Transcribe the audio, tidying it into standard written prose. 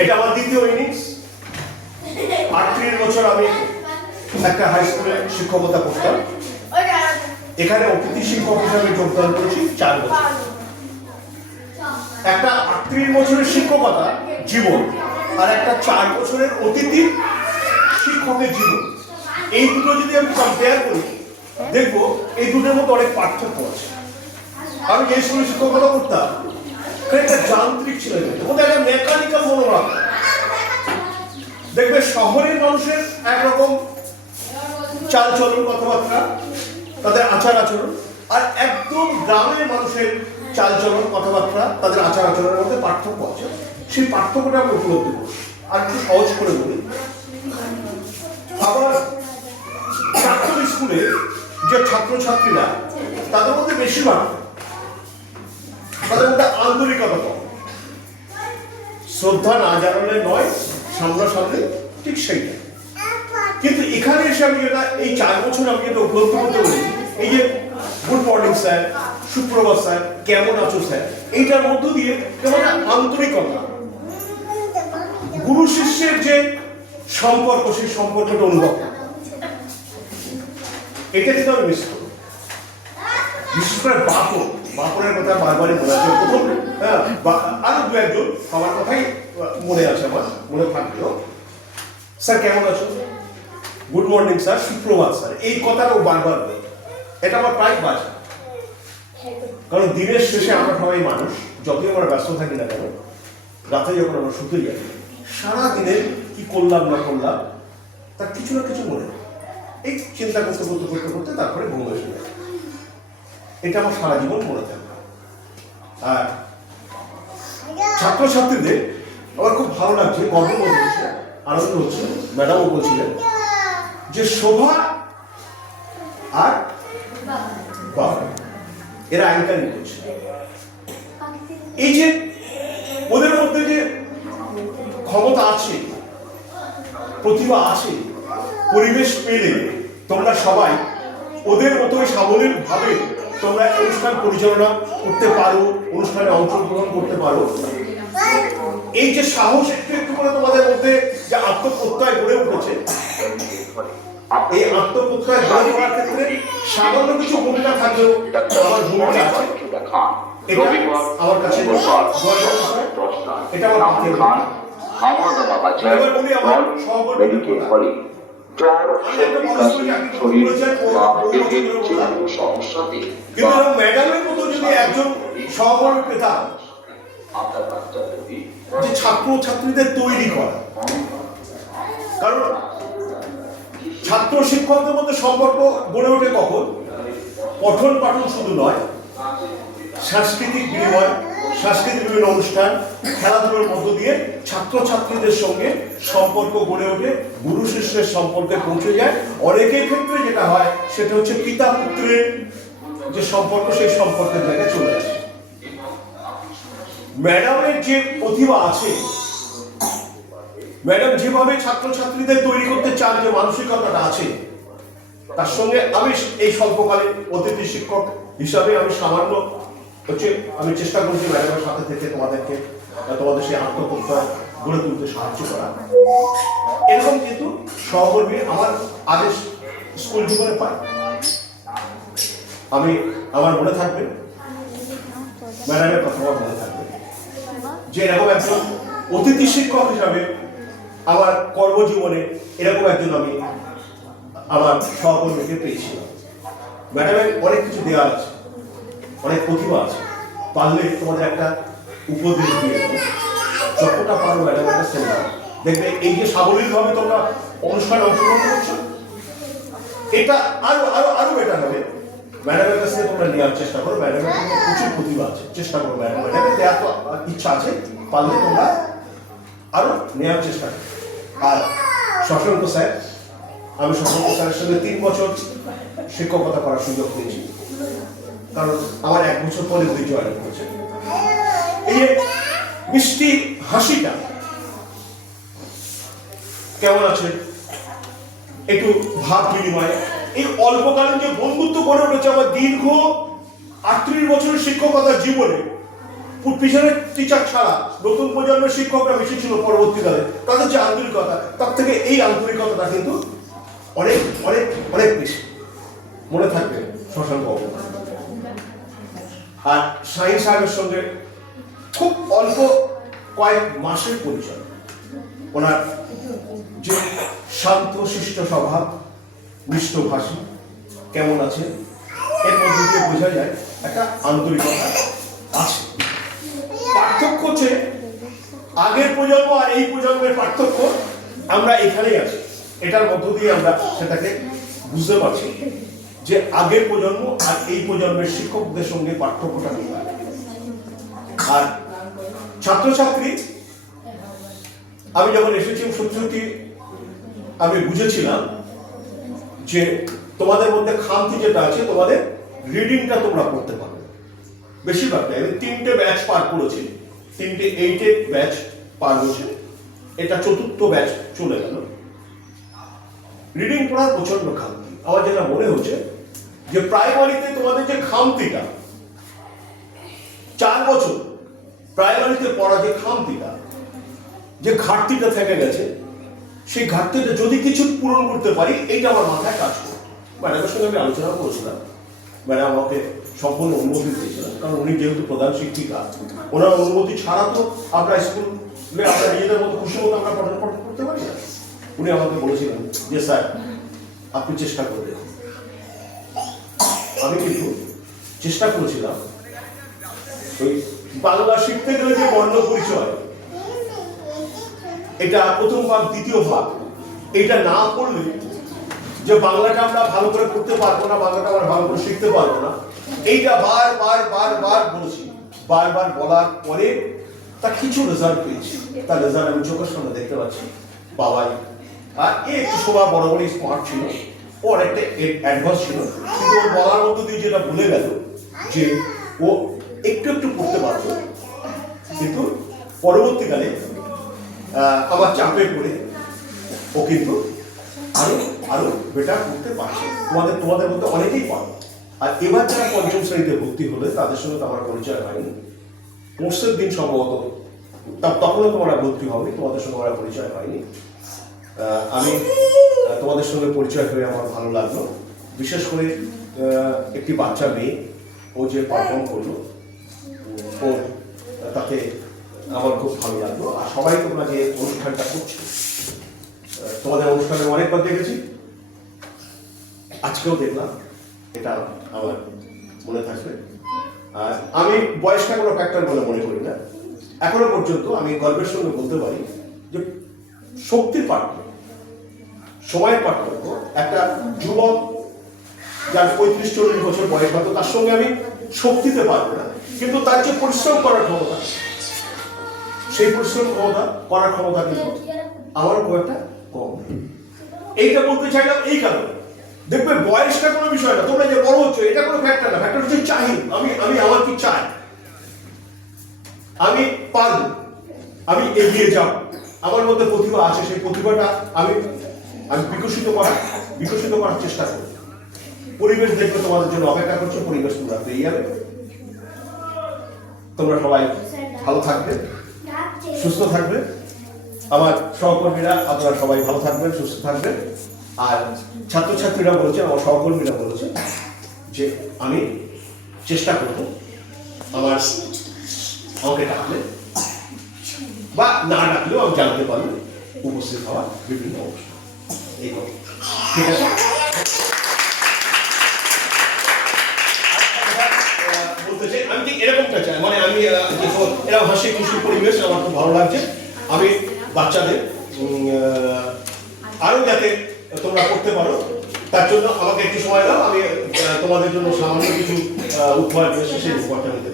এটা আমার দ্বিতীয় ইনিংস। 38 বছর আমি একটা হাই স্কুলে শিক্ষকতা করতাম। এখানে অতিথি শিক্ষক হিসাবে যোগদান করেছি 4 বছর। একটা 38 বছরের শিক্ষকতা জীবন আর একটা 4 বছরের অতিথি শিক্ষকের জীবন, এই দুটো যদি আমি কম্পেয়ার করি দেখবো এই দুটোর মধ্যে অনেক পার্থক্য আছে। আমি যে স্কুলে শিক্ষকতা করতাম একটা যান্ত্রিক ছিল, ওদের একটা মেকানিক্যাল মনোভাব। দেখবে শহরের মানুষের একরকম চাল চলন কথাবার্তা, তাদের আচার আচরণ, আর একদম গ্রামের মানুষের চাল চলন কথাবার্তা, তাদের আচার আচরণের মধ্যে পার্থক্য আছে। সেই পার্থক্যটা আমি উপলব্ধি করি। আর একটু সহজ করে বলি, আবার ছাত্র স্কুলে যে ছাত্রছাত্রীরা তাদের মধ্যে বেশিরভাগ তাদের মধ্যে আন্তরিকতা কম, শ্রদ্ধা না জানালে নয়, সামনাসামনি ঠিক সেইটা। কিন্তু এখানে এসে আমি যেটা এই 4 বছর আমি যেটা উপলব্ধি করতে পারি, এই যে গুড মর্নিং স্যার, সুপ্রভাত স্যার, কেমন আছো স্যার, এইটার মধ্য দিয়ে কেমন আন্তরিকতা, গুরু শিষ্যের যে সম্পর্ক, সেই সম্পর্কটা অনুভব করি। এটা কিন্তু আমি মিস করি। বিশেষ করে বাপনের কথা বারবারই মনে আছে। প্রথম আরো 2-1 সবার কথাই মনে আছে, আমার মনে থাকলেও, স্যার কেমন আছো, গুড মর্নিং স্যার, সুপ্রভাত স্যার, এই কথাটা বারবার বলে। এটা আমার প্রায় বাজে। কারণ দিনের শেষে আমরা সবাই মানুষ, যতই আমরা ব্যস্ত থাকি না কেন, রাতে যখন আমরা শুতে যাই, সারাদিনে কি করলাম না করলাম তার কিছু না কিছু মনে হয়। এই চিন্তা করতে করতে করতে করতে তারপরে ঘুম এসে যায়। এটা আমার সারা জীবন মনে থাকবে। আর ছাত্রছাত্রীদের আমার খুব ভালো লাগছে, গর্ব হচ্ছে, আনন্দ হচ্ছে। ম্যাডামও বলছিলেন যে শোভা আর বাবা এরা আইনকারি করছে। এই যে ওদের মধ্যে যে ক্ষমতা আছে, প্রতিভা আছে, পরিবেশ পেলে তোমরা সবাই ওদের মতোই সাবলীল ভাবে তোমরা অনুষ্ঠান পরিচালনা করতে পারো, অনুষ্ঠানে অংশগ্রহণ করতে পারো। এই যে সাহস একটু একটু করে তোমাদের মধ্যে যে আত্মপ্রত্যয় গড়ে উঠেছে, এই আত্মপ্রত্যয় গড়ে ওঠার ক্ষেত্রে সামান্য কিছু ভূমিকা থাকলেও আমার ভূমিকা আছে। এটা আমার কাছে এটা আমার ম্যাডামের মতো যদি একজন সহকর্মী পেতাম, যে ছাত্র ছাত্রীদের তৈরি করা। কারণ ছাত্র শিক্ষকদের মধ্যে সম্পর্ক গড়ে ওঠে কখন? পঠন পাঠন শুধু নয়, সাংস্কৃতিক বিনিময়, সাংস্কৃতিক বিভিন্ন অনুষ্ঠান, খেলাধুলার মধ্য দিয়ে ছাত্রছাত্রীদের সঙ্গে সম্পর্ক গড়ে ওঠে, গুরু শিষ্যের সম্পর্কে পৌঁছে যায়। অনেকের ক্ষেত্রে যেটা হয় সেটা হচ্ছে পিতা পুত্রের যে সম্পর্ক, সেই সম্পর্কের জায়গায় চলে আসে। ম্যাডামের যে প্রতিভা আছে, ম্যাডাম যেভাবে ছাত্রছাত্রীদের তৈরি করতে চান, যে মানসিকতাটা আছে, তার সঙ্গে আমি এই স্বল্পকালীন অতিথি শিক্ষক হিসাবে আমি সামান্য আমি চেষ্টা করছি ম্যাডামের সাথে থেকে তোমাদেরকে, তোমাদের সেই আত্মপ্রত্যয় গড়ে তুলতে সাহায্য করা। এরকম কিন্তু সহকর্মী আমার আগে স্কুল জীবনে পাই। আমার মনে থাকবে, ম্যাডামের কথা আমার মনে থাকবে, যে এরকম একজন অতিথি শিক্ষক হিসাবে আমার কর্মজীবনে এরকম একজন আমি আমার সহকর্মীকে পেয়েছিলাম। ম্যাডামের অনেক কিছু দেওয়া আছে, অনেক প্রতিভা আছে। পারলে তোমাদের একটা উপদেশ দিয়ে দেবো, যতটা পারো ম্যাডামের একটা সেমিনার দেখবে। এই যে সাবলীলভাবে তোমরা অনুষ্ঠানে অংশগ্রহণ করছো, এটা আরো আরো আরো বেটার হবে। ম্যাডামের কাছে তোমরা নেওয়ার চেষ্টা করো। ম্যাডামের প্রচুর প্রতিভা আছে, চেষ্টা করো। ম্যাডামের দেওয়ার তো ইচ্ছা আছে, পারলে তোমরা আরো নেওয়ার চেষ্টা করো। আর শশাঙ্ক স্যার, আমি শশাঙ্ক স্যারের সঙ্গে 3 বছর শিক্ষকতা করার সুযোগ পেয়েছি, কারণ আমার 1 বছর পরে উনি জয়েন করেছেন। এই যে মিষ্টি হাসিটা, কেমন আছেন, একটু ভাব বিনিময়, এই অল্পকালীন যে বন্ধুত্ব গড়ে উঠেছে আমার দীর্ঘ 38 বছরের শিক্ষকতার জীবনে, পিছনের টিচার ছাড়া নতুন প্রজন্মের শিক্ষকরা বেশি ছিল পরবর্তীকালে, তাদের যে আন্তরিকতা, তার থেকে এই আন্তরিকতাটা কিন্তু অনেক অনেক অনেক বেশি। মনে থাকবে শ্মশান বাবু। আর শাহিন সাহেবের সঙ্গে খুব অল্প কয়েক মাসের পরিচয়। ওনার যে শান্ত শিষ্ট স্বভাব, মিষ্টভাষী, কেমন আছে, এর মধ্যে দিয়ে বোঝা যায় একটা আন্তরিকতা আছে। পার্থক্য হচ্ছে আগের প্রজন্ম আর এই প্রজন্মের পার্থক্য আমরা এখানেই আছি। এটার মধ্য দিয়ে আমরা সেটাকে বুঝতে পারছি যে আগের প্রজন্ম আর এই প্রজন্মের শিক্ষকদের সঙ্গে পার্থক্যটা কি। আর ছাত্রছাত্রী, আমি যখন এসেছি সত্যি সত্যি আমি বুঝেছিলাম যে তোমাদের মধ্যে খামতি যেটা আছে, তোমাদের রিডিংটা তোমরা করতে পারবে বেশিরভাগটা। আমি 3টে ব্যাচ পার করেছি, 3টে 8 ব্যাচ পার হয়েছে, এটা 4র্থ ব্যাচ চলে গেল। রিডিং পড়ার প্রচন্ড খামতি। আমার যেটা মনে হচ্ছে যে প্রাইমারিতে তোমাদের যে খামতিটা, 4 বছর প্রাইমারিতে পড়া যে খামতিটা, যে ঘাটতিটা থেকে গেছে, সেই ঘাটতিটা যদি কিছু পূরণ করতে পারি, এইটা আমার মাথায় কাজ করে। ম্যাডামের সঙ্গে আমি আলোচনা করেছিলাম, ম্যাডাম আমাকে সম্পূর্ণ অনুমতি দিয়েছিলেন, কারণ উনি যেহেতু প্রধান শিক্ষিকা, ওনার অনুমতি ছাড়া তো আমরা স্কুলে আমরা নিজেদের মতো খুশি মতো আমরা পঠন পাঠন করতে পারি না। উনি আমাকে বলেছিলেন যে স্যার আপনি চেষ্টা করে দেখুন। আমি কিন্তু চেষ্টা করেছিলাম ওই বাংলা শিখতে গেলে যে বর্ণ পরিচয়, এটা প্রথম ভাগ, দ্বিতীয় ভাগ, এটা না পড়লে যে বাংলাটা আমরা ভালো করে পড়তে পারবো না, বাংলাটা আমরা ভালো করে শিখতে পারবো না, এইটা বার বলছি। বারবার বলার পরে তার কিছু রেজাল্ট পেয়েছি। তার রেজাল্ট আমি চোখের সামনে দেখতে পাচ্ছি। বাবাই আর একটু সবাই বড় বড় স্মার্ট ছিল, ও অনেকটা অ্যাডভান্স ছিল, কিন্তু ওর বলার মধ্য দিয়ে যেটা ভুলে গেল যে ও একটু একটু পড়তে পারতো, কিন্তু পরবর্তীকালে আবার চাপে পড়ে ও কিন্তু আরো আরো বেটার করতে পারছে। তোমাদের মধ্যে অনেকেই পারো। আর এবার যারা 5ম শ্রেণীতে ভর্তি হলে তাদের সঙ্গে তো আমার পরিচয় হয়নি। কোর্সের দিন সম্ভবত তখনও তোমরা ভর্তি হবে, তোমাদের সঙ্গে আমার পরিচয় হয়নি। আমি তোমাদের সঙ্গে পরিচয় হয়ে আমার ভালো লাগলো। বিশেষ করে একটি বাচ্চা মেয়ে, ও যে পারফর্ম করলো, ও তাতে আমার খুব ভালো লাগলো। আর সবাই তোমরা যে অনুষ্ঠানটা করছো, তোমাদের অনুষ্ঠানে অনেকবার দেখেছি, আজকেও দেখলাম, এটা আমার মনে থাকবে। আর আমি বয়সটা কোনো ফ্যাক্টর বলে মনে করি না। এখনো পর্যন্ত আমি গর্বের সঙ্গে বলতে পারি যে শক্তির পার্থক্য, সময়ের পার্থক্য, একটা যুবক যার 35-40 বছর বয়স হয়তো তার সঙ্গে আমি শক্তিতে পারবো না, কিন্তু তার যে পরিশ্রম করার ক্ষমতা, সেই পরিশ্রম করার ক্ষমতা কিন্তু আমার খুব একটা কম। এইটা বলতে চাইলাম এই কারণে, দেখবে বয়সটা কোনো বিষয় না, তোমরা যে বড় হচ্ছে এটা কোনো ফ্যাক্টর না। ফ্যাক্টর হচ্ছে চাই, আমি আমার কি চাই, আমি পারবো, আমি এগিয়ে যাব, আমার মধ্যে প্রতিভা আছে, সেই প্রতিভাটা আমি বিকশিত করার চেষ্টা করি। পরিবেশ দেখবে তোমাদের জন্য অপেক্ষা করছে, পরিবেশ তোমরা পেয়ে যাবে। তোমরা সবাই ভালো থাকবে, সুস্থ থাকবে। আমার সহকর্মীরা আপনারা সবাই ভালো থাকবেন, সুস্থ থাকবেন। আর ছাত্রছাত্রীরা বলেছে, আমার সহকর্মীরা বলেছে যে আমি চেষ্টা করব আমাকে ডাকলে বা না ডাকলেও আমি জানতে পারবো উপস্থিত হওয়ার বিভিন্ন অনুষ্ঠান। ঠিক আছে, বলতে চাই আমি ঠিক এরকমটা চাই, মানে আমি এরকম হাসি খুশি পরিবেশ আমার খুব ভালো লাগছে। আমি বাচ্চাদের আরো যাতে তোমরা করতে পারো তার জন্য আমাকে একটু সময় দাও, আমি তোমাদের জন্য সামান্য কিছু উপহার নিয়ে এসে সেই উপহারটা নিতে